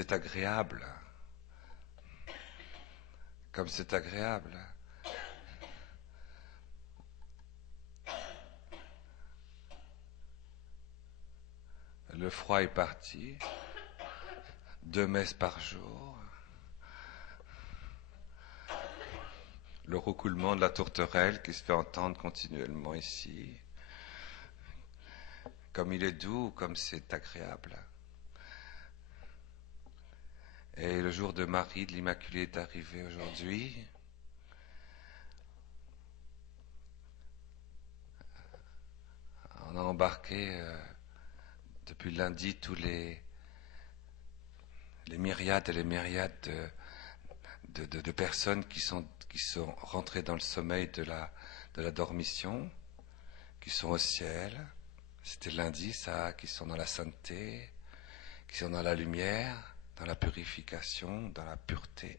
c'est agréable. Comme c'est agréable. Le froid est parti. 2 messes par jour. Le roucoulement de la tourterelle qui se fait entendre continuellement ici. Comme il est doux, comme c'est agréable. Et le jour de Marie de l'Immaculée est arrivé aujourd'hui. On a embarqué depuis lundi tous les myriades et les myriades de personnes qui sont rentrées dans le sommeil de la dormition, qui sont au ciel. C'était lundi, ça, qui sont dans la sainteté, qui sont dans la lumière, dans la purification, dans la pureté.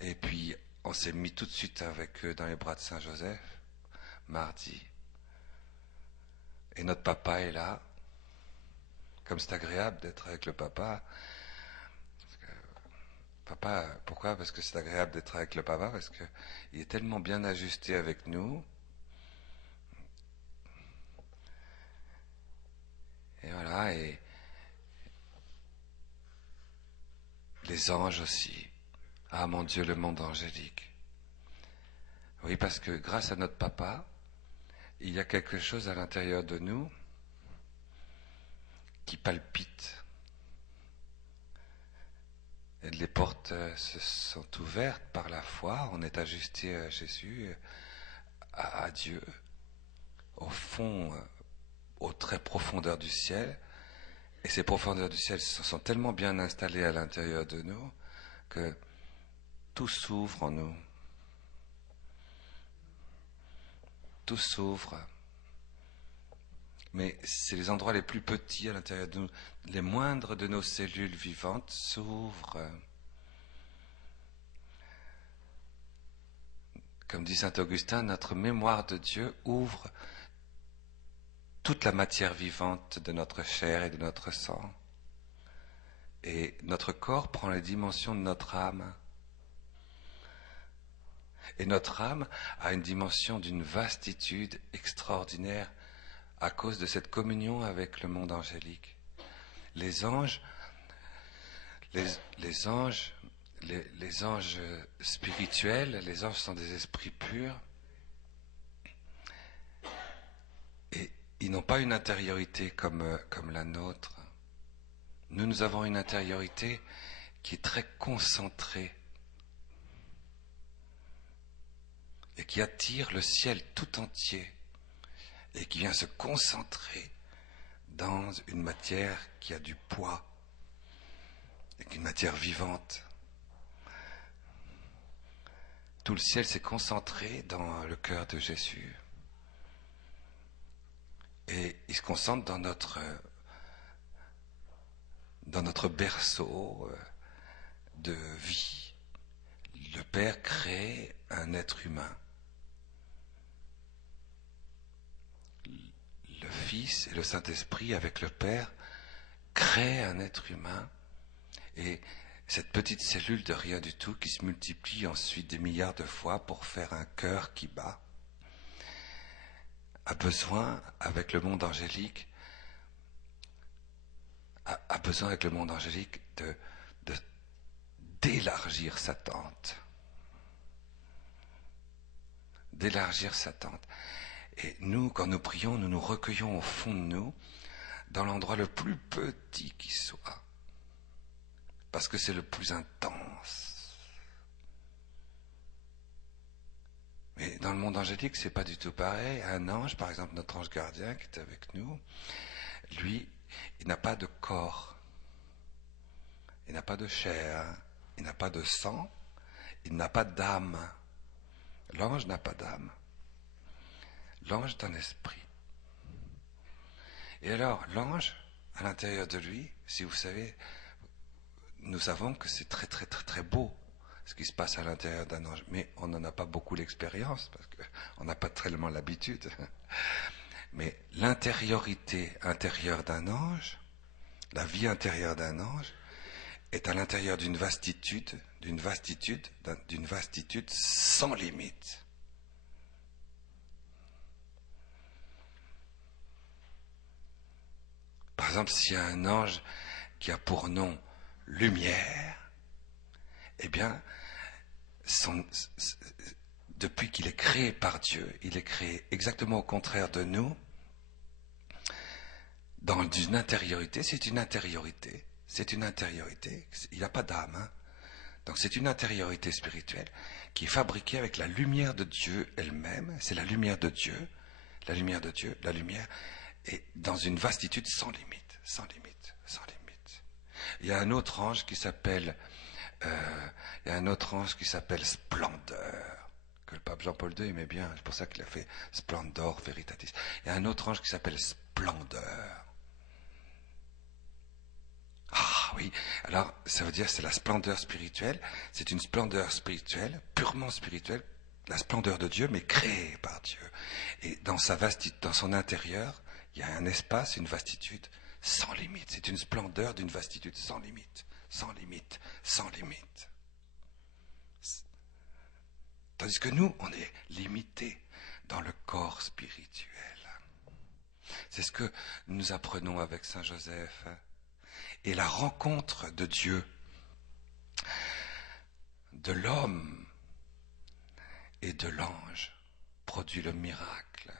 Et puis, on s'est mis tout de suite avec eux dans les bras de Saint Joseph, mardi. Et notre papa est là. Comme c'est agréable d'être avec le papa. Papa, pourquoi? Parce que c'est agréable d'être avec le papa, parce qu'il est tellement bien ajusté avec nous. Et voilà, et les anges aussi. Ah mon Dieu, le monde angélique. Oui, parce que grâce à notre papa, il y a quelque chose à l'intérieur de nous qui palpite. Et les portes se sont ouvertes par la foi, on est ajusté à Jésus, à Dieu, au fond, aux très profondeurs du ciel. Et ces profondeurs du ciel sont tellement bien installées à l'intérieur de nous que tout s'ouvre en nous. Tout s'ouvre. Mais c'est les endroits les plus petits à l'intérieur de nous. Les moindres de nos cellules vivantes s'ouvrent. Comme dit saint Augustin, notre mémoire de Dieu ouvre toute la matière vivante de notre chair et de notre sang. Et notre corps prend les dimensions de notre âme. Et notre âme a une dimension d'une vastitude extraordinaire à cause de cette communion avec le monde angélique. Les anges, les anges, les anges spirituels, les anges sont des esprits purs. Et ils n'ont pas une intériorité comme la nôtre. Nous avons une intériorité qui est très concentrée et qui attire le ciel tout entier et qui vient se concentrer dans une matière qui a du poids et une matière vivante. Tout le ciel s'est concentré dans le cœur de Jésus et il se concentre dans notre berceau de vie. Le Père crée un être humain. Le Fils et le Saint-Esprit, avec le Père, créent un être humain. Et cette petite cellule de rien du tout qui se multiplie ensuite des milliards de fois pour faire un cœur qui bat, a besoin, avec le monde angélique, d'élargir sa tente. D'élargir sa tente. Et nous, quand nous prions, nous nous recueillons au fond de nous, dans l'endroit le plus petit qui soit. Parce que c'est le plus intense. Mais dans le monde angélique, c'est pas du tout pareil. Un ange, par exemple, notre ange gardien qui est avec nous, lui, il n'a pas de corps. Il n'a pas de chair. Il n'a pas de sang. Il n'a pas d'âme. L'ange n'a pas d'âme. L'ange est un esprit. Et alors, l'ange, à l'intérieur de lui, si vous savez, nous savons que c'est très très très très beau ce qui se passe à l'intérieur d'un ange, mais on n'en a pas beaucoup l'expérience parce qu'on n'a pas tellement l'habitude. Mais l'intériorité intérieure d'un ange, La vie intérieure d'un ange est à l'intérieur d'une vastitude sans limite. Par exemple, s'il y a un ange qui a pour nom lumière, eh bien, depuis qu'il est créé par Dieu, il est créé exactement au contraire de nous, dans une intériorité, c'est une intériorité, il n'a pas d'âme, hein. Donc c'est une intériorité spirituelle qui est fabriquée avec la lumière de Dieu elle-même, c'est la lumière de Dieu, la lumière est dans une vastitude sans limite, sans limite, sans limite. Il y a un autre ange qui s'appelle Splendeur, que le pape Jean-Paul II aimait bien, c'est pour ça qu'il a fait Splendor Veritatis. Il y a un autre ange qui s'appelle Splendeur. Ah oui, alors ça veut dire c'est la splendeur spirituelle, c'est une splendeur spirituelle, purement spirituelle, la splendeur de Dieu, mais créée par Dieu. Et dans sa vastitude, dans son intérieur, il y a un espace, une vastitude sans limite. C'est une splendeur d'une vastitude sans limite, sans limite, sans limite. Tandis que nous, on est limité dans le corps spirituel. C'est ce que nous apprenons avec Saint Joseph. Et la rencontre de Dieu, de l'homme et de l'ange produit le miracle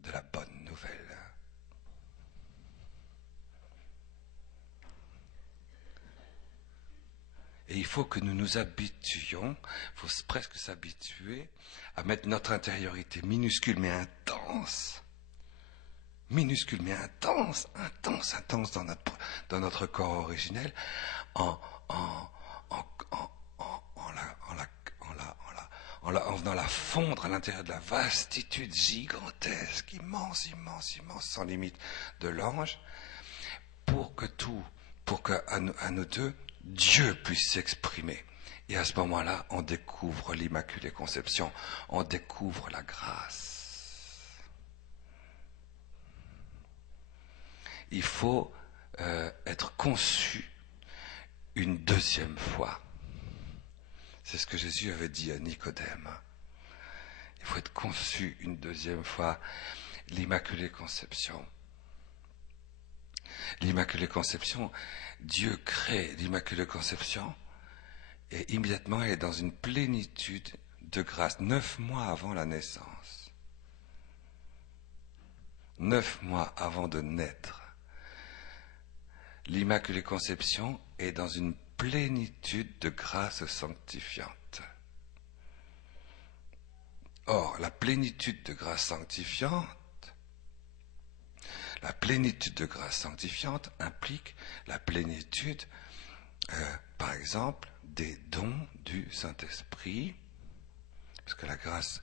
de la bonne nouvelle. Et il faut que nous nous habituions, il faut presque s'habituer à mettre notre intériorité minuscule mais intense, dans notre corps originel, en venant la fondre à l'intérieur de la vastitude gigantesque, immense, sans limite de l'ange, pour que à nous deux, Dieu puisse s'exprimer. Et à ce moment-là, on découvre l'Immaculée Conception, on découvre la grâce. Il faut être conçu une deuxième fois. C'est ce que Jésus avait dit à Nicodème. Il faut être conçu une deuxième fois. L'Immaculée Conception. L'Immaculée Conception, Dieu crée l'Immaculée Conception et immédiatement elle est dans une plénitude de grâce, 9 mois avant la naissance. 9 mois avant de naître. L'Immaculée Conception est dans une plénitude de grâce sanctifiante. Or, la plénitude de grâce sanctifiante implique la plénitude, par exemple, des dons du Saint-Esprit, parce que la grâce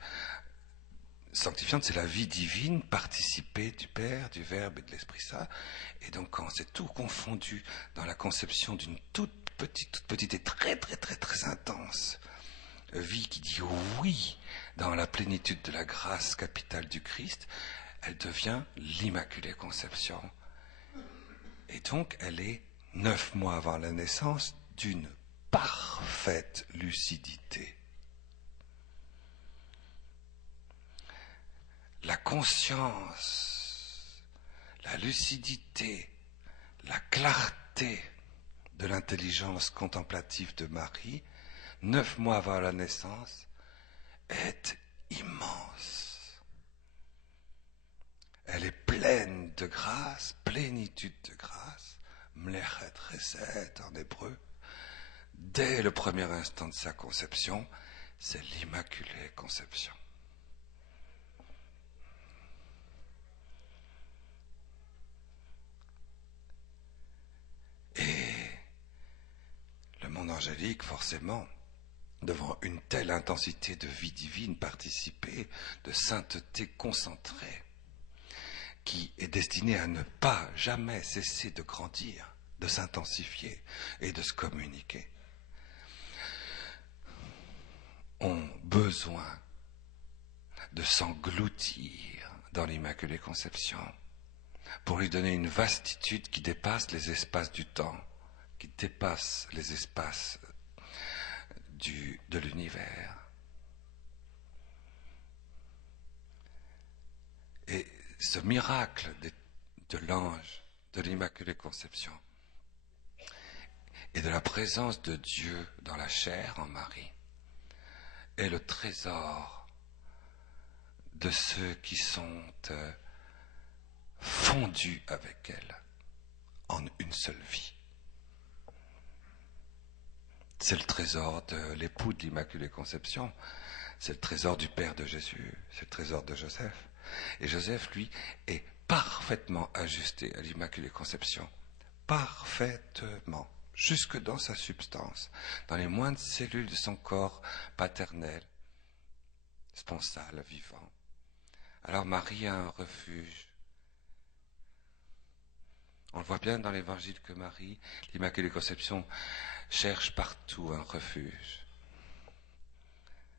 sanctifiante, c'est la vie divine participée du Père, du Verbe et de l'Esprit Saint. Et donc, quand c'est tout confondu dans la conception d'une toute petite et très intense vie qui dit oui dans la plénitude de la grâce capitale du Christ, elle devient l'Immaculée Conception. Et donc, elle est 9 mois avant la naissance d'une parfaite lucidité. La conscience, la lucidité, la clarté de l'intelligence contemplative de Marie, 9 mois avant la naissance, est immense. Elle est pleine de grâce, plénitude de grâce, mlechet chesed en hébreu. Dès le premier instant de sa conception, c'est l'Immaculée Conception. Et le monde angélique, forcément, devant une telle intensité de vie divine participée, de sainteté concentrée, qui est destinée à ne pas jamais cesser de grandir, de s'intensifier et de se communiquer, ont besoin de s'engloutir dans l'Immaculée Conception, pour lui donner une vastitude qui dépasse les espaces du temps, qui dépasse les espaces de l'univers. Et ce miracle de l'ange, de l'Immaculée Conception, et de la présence de Dieu dans la chair en Marie, est le trésor de ceux qui sont fondus avec elle en une seule vie. C'est le trésor de l'époux de l'Immaculée Conception, c'est le trésor du Père de Jésus, c'est le trésor de Joseph. Et Joseph, lui, est parfaitement ajusté à l'Immaculée Conception, parfaitement, jusque dans sa substance, dans les moindres cellules de son corps paternel, sponsal, vivant. Alors Marie a un refuge. On le voit bien dans l'Évangile que Marie, l'Immaculée Conception, cherche partout un refuge.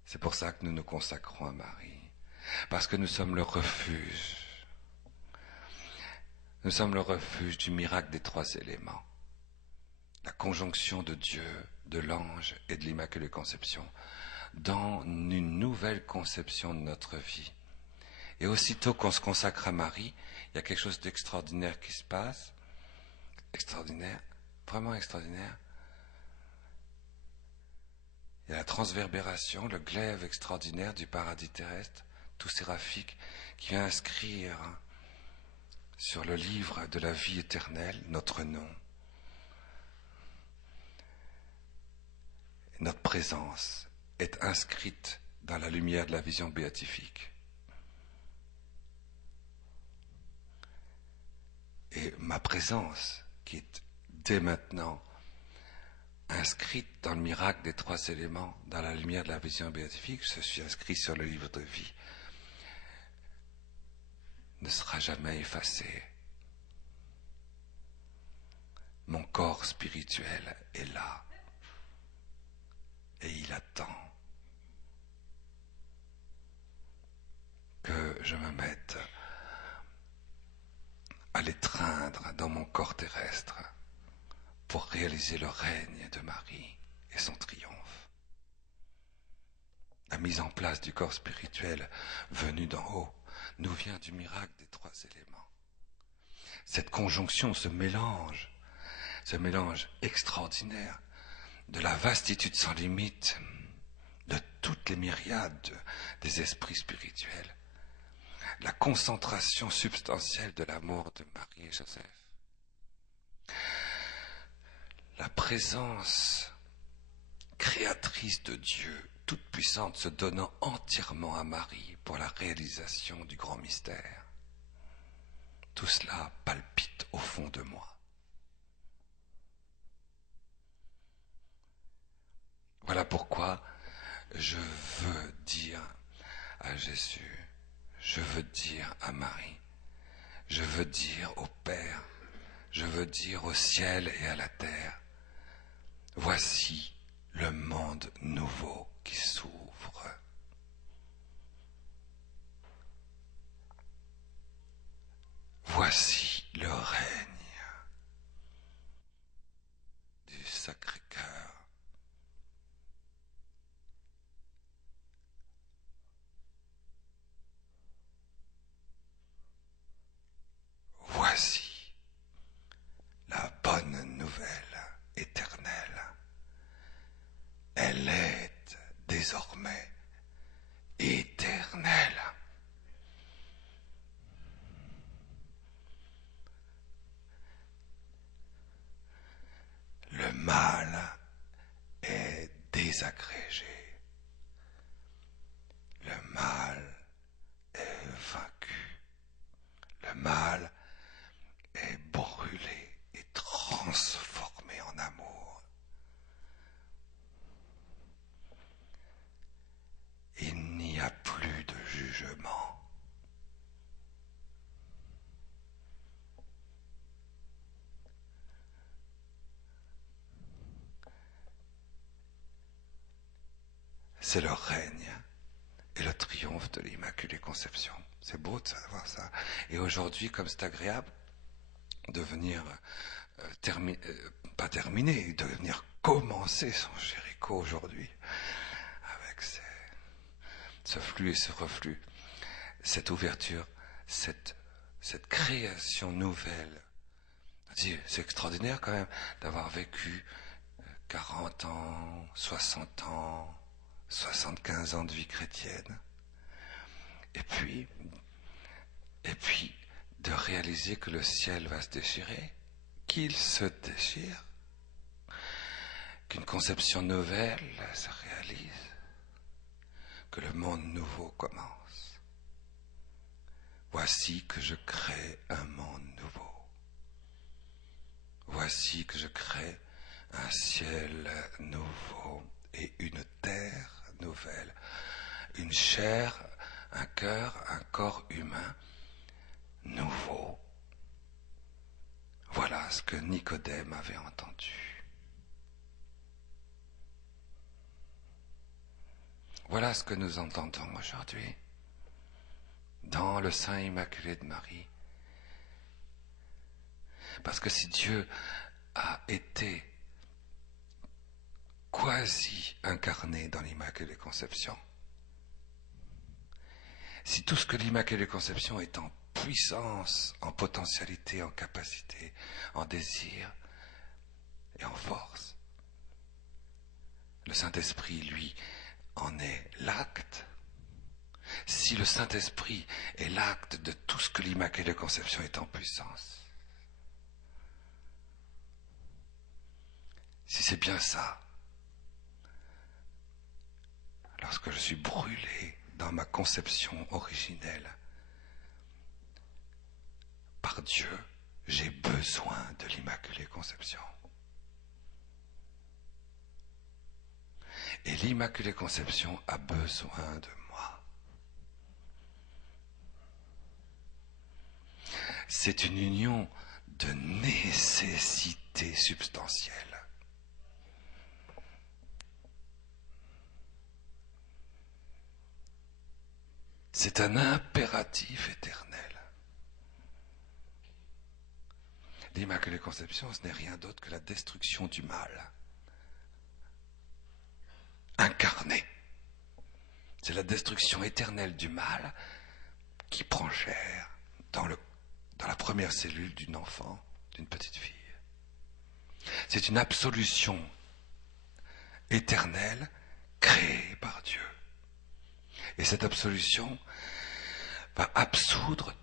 C'est pour ça que nous nous consacrons à Marie, parce que nous sommes le refuge. Nous sommes le refuge du miracle des trois éléments. La conjonction de Dieu, de l'ange et de l'Immaculée Conception dans une nouvelle conception de notre vie. Et aussitôt qu'on se consacre à Marie, il y a quelque chose d'extraordinaire qui se passe. Extraordinaire, vraiment extraordinaire. Il y a la transverbération, le glaive extraordinaire du paradis terrestre, tout séraphique, qui vient inscrire sur le livre de la vie éternelle notre nom. Notre présence est inscrite dans la lumière de la vision béatifique. Et ma présence, qui est dès maintenant inscrite dans le miracle des trois éléments, dans la lumière de la vision béatifique, je suis inscrit sur le livre de vie, ne sera jamais effacée. Mon corps spirituel est là et il attend que je me mette à l'étreindre dans mon corps terrestre pour réaliser le règne de Marie et son triomphe. La mise en place du corps spirituel venu d'en haut nous vient du miracle des trois éléments. Cette conjonction, ce mélange extraordinaire de la vastitude sans limite de toutes les myriades des esprits spirituels, la concentration substantielle de l'amour de Marie et Joseph, la présence créatrice de Dieu, toute puissante, se donnant entièrement à Marie pour la réalisation du grand mystère. Tout cela palpite au fond de moi. Voilà pourquoi je veux dire à Jésus, je veux dire à Marie, je veux dire au Père, je veux dire au ciel et à la terre, voici le monde nouveau qui s'ouvre. Voici le règne du Sacré-Cœur. Voici la bonne nouvelle éternelle. Elle est désormais éternelle. Le mal est désagrégé. Le mal est vaincu. Le mal est brûlé et transformé en amour. Il n'y a plus de jugement. C'est le règne et le triomphe de l'Immaculée Conception. C'est beau de savoir ça. Et aujourd'hui, comme c'est agréable, de venir pas terminer, de venir commencer son Jéricho aujourd'hui avec ce flux et ce reflux, cette ouverture, cette création nouvelle. C'est extraordinaire quand même d'avoir vécu 40 ans, 60 ans, 75 ans de vie chrétienne. Et puis de réaliser que le ciel va se déchirer, qu'il se déchire, qu'une conception nouvelle se réalise, que le monde nouveau commence. Voici que je crée un monde nouveau. Voici que je crée un ciel nouveau et une terre nouvelle, une chair, un cœur, un corps humain nouveau. Voilà ce que Nicodème avait entendu. Voilà ce que nous entendons aujourd'hui dans le sein immaculé de Marie. Parce que si Dieu a été quasi incarné dans l'Immaculée Conception, si tout ce que l'Immaculée Conception est en puissance, en potentialité, en capacité, en désir et en force, le Saint-Esprit, lui, en est l'acte. Si le Saint-Esprit est l'acte de tout ce que l'Immaculée Conception est en puissance, si c'est bien ça, lorsque je suis brûlé dans ma conception originelle par Dieu, j'ai besoin de l'Immaculée Conception. Et l'Immaculée Conception a besoin de moi. C'est une union de nécessité substantielle. C'est un impératif éternel. L'Immaculée Conception, ce n'est rien d'autre que la destruction du mal. Incarné. C'est la destruction éternelle du mal qui prend chair dans la première cellule d'un enfant, d'une petite fille. C'est une absolution éternelle créée par Dieu. Et cette absolution va absoudre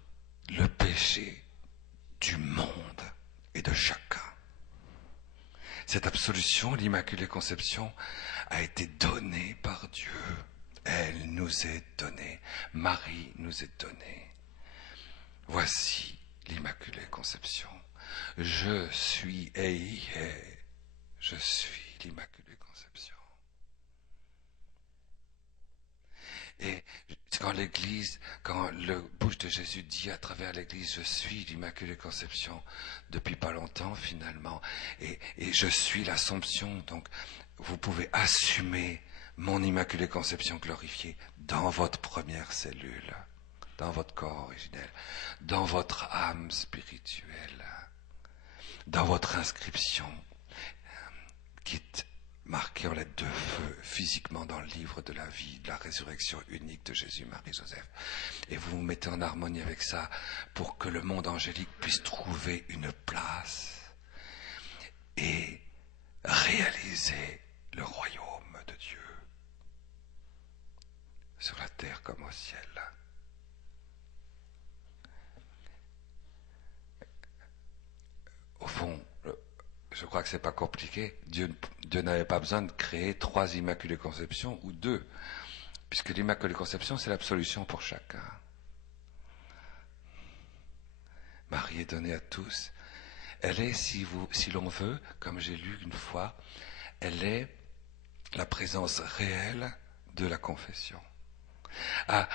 le péché du monde et de chacun. Cette absolution, l'Immaculée Conception, a été donnée par Dieu. Elle nous est donnée. Marie nous est donnée. Voici l'Immaculée Conception. Je suis je suis l'Immaculée Conception. Et quand le bouche de Jésus dit à travers l'Église, je suis l'Immaculée Conception, depuis pas longtemps finalement, et je suis l'Assomption, donc vous pouvez assumer mon Immaculée Conception glorifiée dans votre première cellule, dans votre corps originel, dans votre âme spirituelle, dans votre inscription, qui est marquée en lettres de feu physiquement dans le livre de la vie, de la résurrection unique de Jésus, Marie, Joseph. Et vous vous mettez en harmonie avec ça pour que le monde angélique puisse trouver une place et réaliser le royaume de Dieu sur la terre comme au ciel. Au fond, je crois que c'est pas compliqué. Dieu n'avait pas besoin de créer 3 Immaculées Conceptions ou 2, puisque l'Immaculée Conception, c'est l'absolution pour chacun. Marie est donnée à tous. Elle est, si l'on veut, comme j'ai lu une fois, elle est la présence réelle de la confession. À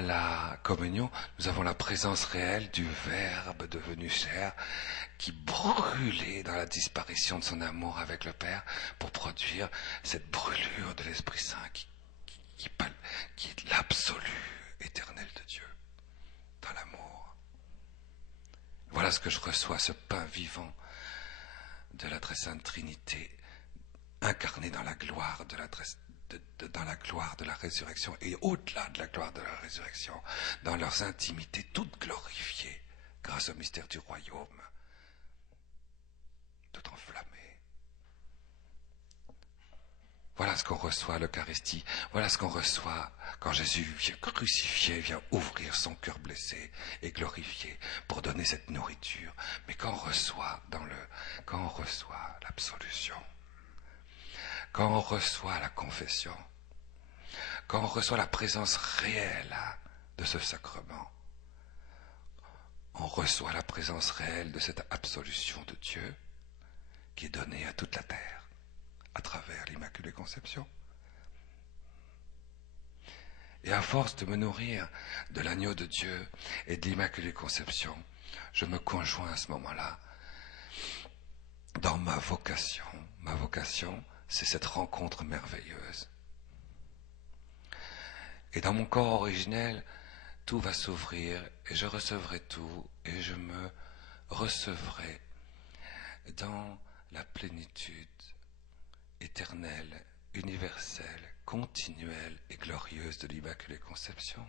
la communion, nous avons la présence réelle du Verbe devenu chair qui brûlait dans la disparition de son amour avec le Père pour produire cette brûlure de l'Esprit Saint qui est l'absolu éternel de Dieu dans l'amour. Voilà ce que je reçois, ce pain vivant de la très sainte Trinité, incarné dans la gloire dans la gloire de la résurrection et au-delà de la gloire de la résurrection, dans leurs intimités toutes glorifiées grâce au mystère du royaume, tout enflammé. Voilà ce qu'on reçoit à l'Eucharistie, voilà ce qu'on reçoit quand Jésus vient crucifié, vient ouvrir son cœur blessé et glorifié pour donner cette nourriture. Mais quand on reçoit l'absolution, quand on reçoit la confession, quand on reçoit la présence réelle de ce sacrement, on reçoit la présence réelle de cette absolution de Dieu qui est donnée à toute la terre à travers l'Immaculée Conception. Et à force de me nourrir de l'agneau de Dieu et de l'Immaculée Conception, je me conjoins à ce moment-là dans ma vocation. Ma vocation, c'est cette rencontre merveilleuse. Et dans mon corps originel, tout va s'ouvrir et je recevrai tout et je me recevrai dans la plénitude éternelle, universelle, continuelle et glorieuse de l'Immaculée Conception.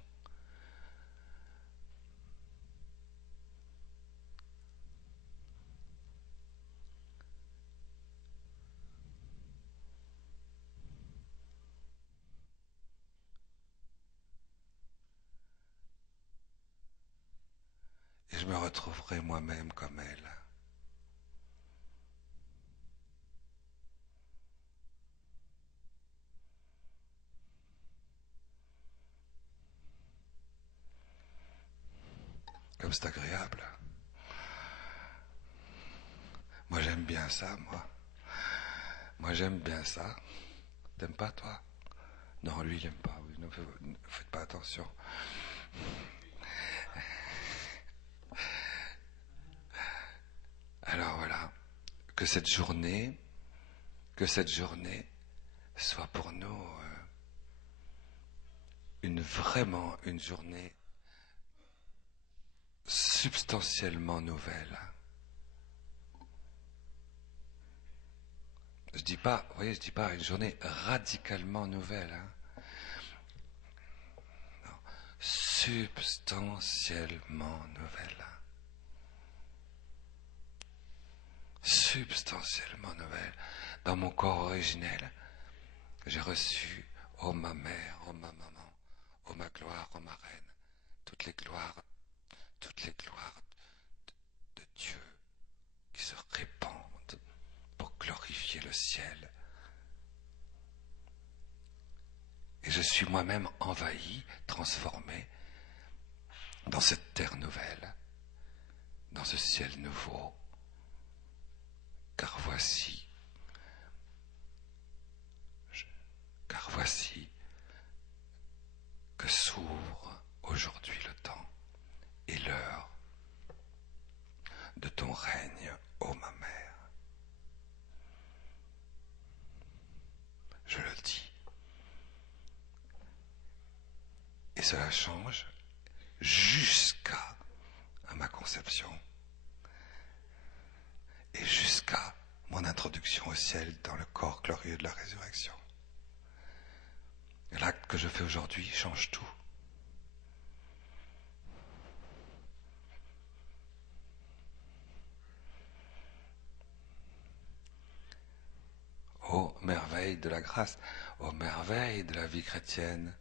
Et je me retrouverai moi-même comme elle. Comme c'est agréable. Moi j'aime bien ça, moi. Moi j'aime bien ça. T'aimes pas, toi? Non, lui il aime pas. Ne faites pas attention. Alors voilà, que cette journée soit pour nous vraiment une journée substantiellement nouvelle. Je dis pas une journée radicalement nouvelle. Non, substantiellement nouvelle. Substantiellement nouvelle. Dans mon corps originel, j'ai reçu, ô ma mère, ô ma maman, ô ma gloire, ô ma reine, toutes les gloires de Dieu qui se répandent pour glorifier le ciel. Et je suis moi-même envahi, transformé dans cette terre nouvelle, dans ce ciel nouveau. Car voici que s'ouvre aujourd'hui le temps et l'heure de ton règne, ô ma mère. Je le dis. Et cela change jusqu'à ma conception et jusqu'à mon introduction au ciel dans le corps glorieux de la résurrection. L'acte que je fais aujourd'hui change tout. Ô merveille de la grâce, ô merveille de la vie chrétienne,